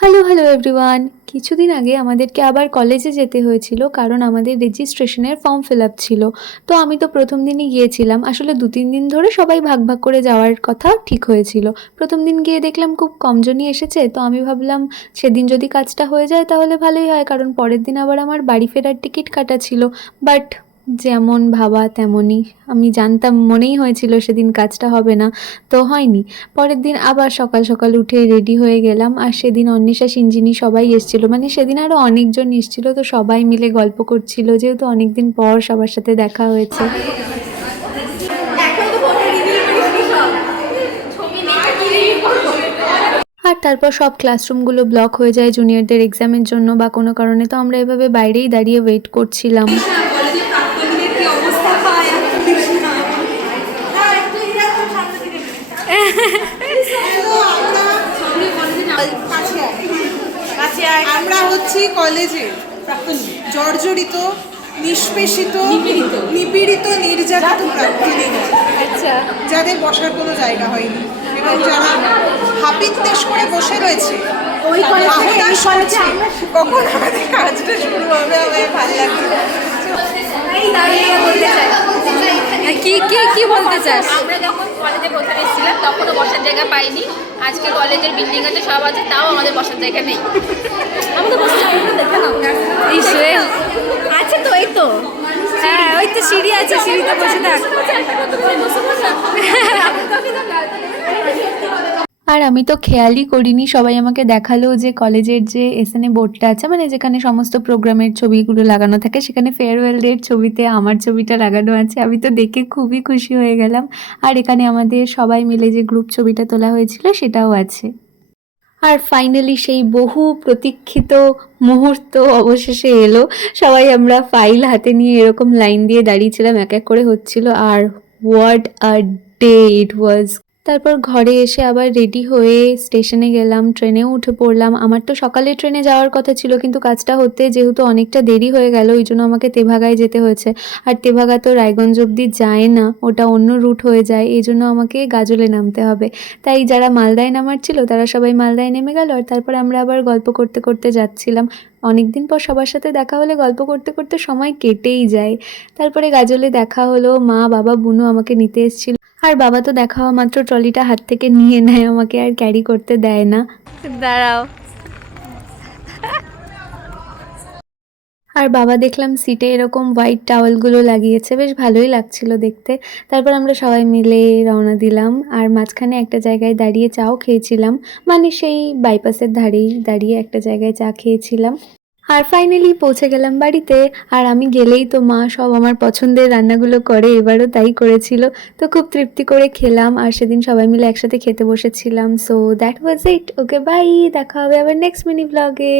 Hello, hello everyone. কিছুদিন আগে আমাদেরকে আবার কলেজে যেতে হয়েছিল কারণ আমাদের রেজিস্ট্রেশনের ফর্ম ফিল আপ ছিল। তো আমি তো প্রথম দিনই গিয়েছিলাম। আসলে ২-৩ দিন ধরে সবাই ভাগ, ভাগ করে যাওয়ার কথা ঠিক হয়েছিল। প্রথম দিন গিয়ে দেখলাম খুব কমজনই এসেছে। তো আমি ভাবলাম সেদিন যদি কাজটা হয়ে যায় তাহলে ভালোই হয়, কারণ পরের দিন আবার আমার বাড়ি ফেরার টিকিট কাটা ছিল। বাট যেমন ভাবা তেমনই। আমি জানতাম, মনেই হয়েছিল সেদিন কাজটা হবে না, তো হয়নি। পরের দিন আবার সকাল সকাল উঠে রেডি হয়ে গেলাম, আর সেদিন অন্বেষা সিঞ্জিনি সবাই এসেছিল, মানে সেদিন আরও অনেকজন এসেছিল, তো সবাই মিলে গল্প করছিল যেহেতু অনেকদিন পর সবার সাথে দেখা হয়েছে। আর তারপর সব ক্লাসরুমগুলো ব্লক হয়ে যায় জুনিয়রদের এক্সামের জন্য বা কোনো কারণে, তো আমরা এভাবে বাইরেই দাঁড়িয়ে ওয়েট করছিলাম। আমরা হচ্ছি কলেজে জর্জরিত, নিষ্পেষিত, নিপীড়িত, নির্যাতিত প্রার্থী, যাদের বসার কোনো জায়গা হয়নি এবং যারা হাপিত্তেশ করে বসে রয়েছে। কখন আমাদের কাজটা শুরু হবে, আমাদের ভালো লাগছে। কি বলতে চাস? আমরা যখন কলেজে বসে এসেছিলাম তখনও বসার জায়গা পাইনি। আজকে কলেজের বিল্ডিং আছে, সব আছে, তাও আমাদের বসার জায়গা নেই। আমাদের বসার জায়গা দেখে নাও। আছে তো, এই তো, হ্যাঁ ওই তো সিঁড়ি আছে, সিঁড়িতে বসে থাক। আর আমি তো খেয়ালই করিনি, সবাই আমাকে দেখালো যে কলেজের যে এসএনএ বোর্ডটা আছে, মানে যেখানে সমস্ত প্রোগ্রামের ছবিগুলো লাগানো থাকে, সেখানে ফেয়ারওয়েল ডের ছবিতে আমার ছবিটা লাগানো আছে। আমি তো দেখে খুবই খুশি হয়ে গেলাম। আর এখানে আমাদের সবাই মিলে যে গ্রুপ ছবিটা তোলা হয়েছিল সেটাও আছে। আর ফাইনালি সেই বহু প্রতীক্ষিত মুহূর্ত অবশেষে এলো। সবাই আমরা ফাইল হাতে নিয়ে এরকম লাইন দিয়ে দাঁড়িয়েছিলাম, এক এক করে হচ্ছিল। আর হোয়াট আ ডে ইট ওয়াজ। তারপর ঘরে এসে আবার রেডি হয়ে স্টেশনে গেলাম, ট্রেনেও উঠে পড়লাম। আমার তো সকালে ট্রেনে যাওয়ার কথা ছিল, কিন্তু কাজটা হতে যেহেতু অনেকটা দেরি হয়ে গেল, ওই জন্য আমাকে তেভাগায় যেতে হয়েছে। আর তেভাগা তো রায়গঞ্জ অবধি যায় না, ওটা অন্য রুট হয়ে যায়, এই জন্য আমাকে গাজলে নামতে হবে। তাই যারা মালদায় নামার ছিল তারা সবাই মালদায় নেমে গেল, আর তারপরে আমরা আবার গল্প করতে করতে যাচ্ছিলাম। অনেকদিন পর সবার সাথে দেখা হলে গল্প করতে করতে সময় কেটেই যায়। তারপরে গাজলে দেখা হলো, মা বাবা বুনু আমাকে নিতে এসেছিল। আর বাবা তো দেখা হওয়া মাত্র ট্রলিটা হাত থেকে নিয়ে নেয়, আমাকে আর ক্যারি করতে দেয় না। দাঁড়াও। আর বাবা দেখলাম সিটে এরকম হোয়াইট টাওয়েলগুলো লাগিয়েছে, বেশ ভালোই লাগছিল দেখতে। তারপর আমরা সবাই মিলে রওনা দিলাম, আর মাঝখানে একটা জায়গায় দাঁড়িয়ে চাও খেয়েছিলাম, মানে সেই বাইপাসের ধারেই দাঁড়িয়ে একটা জায়গায় চা খেয়েছিলাম। আর ফাইনালি পৌঁছে গেলাম বাড়িতে। আর আমি গেলেই তো মা সব আমার পছন্দের রান্নাগুলো করে, এবারও তাই করেছিল। তো খুব তৃপ্তি করে খেলাম, আর সেদিন সবাই মিলে একসাথে খেতে বসেছিলাম। So that was it. Okay bye, দেখা হবে আবার নেক্সট মিনি ব্লগে।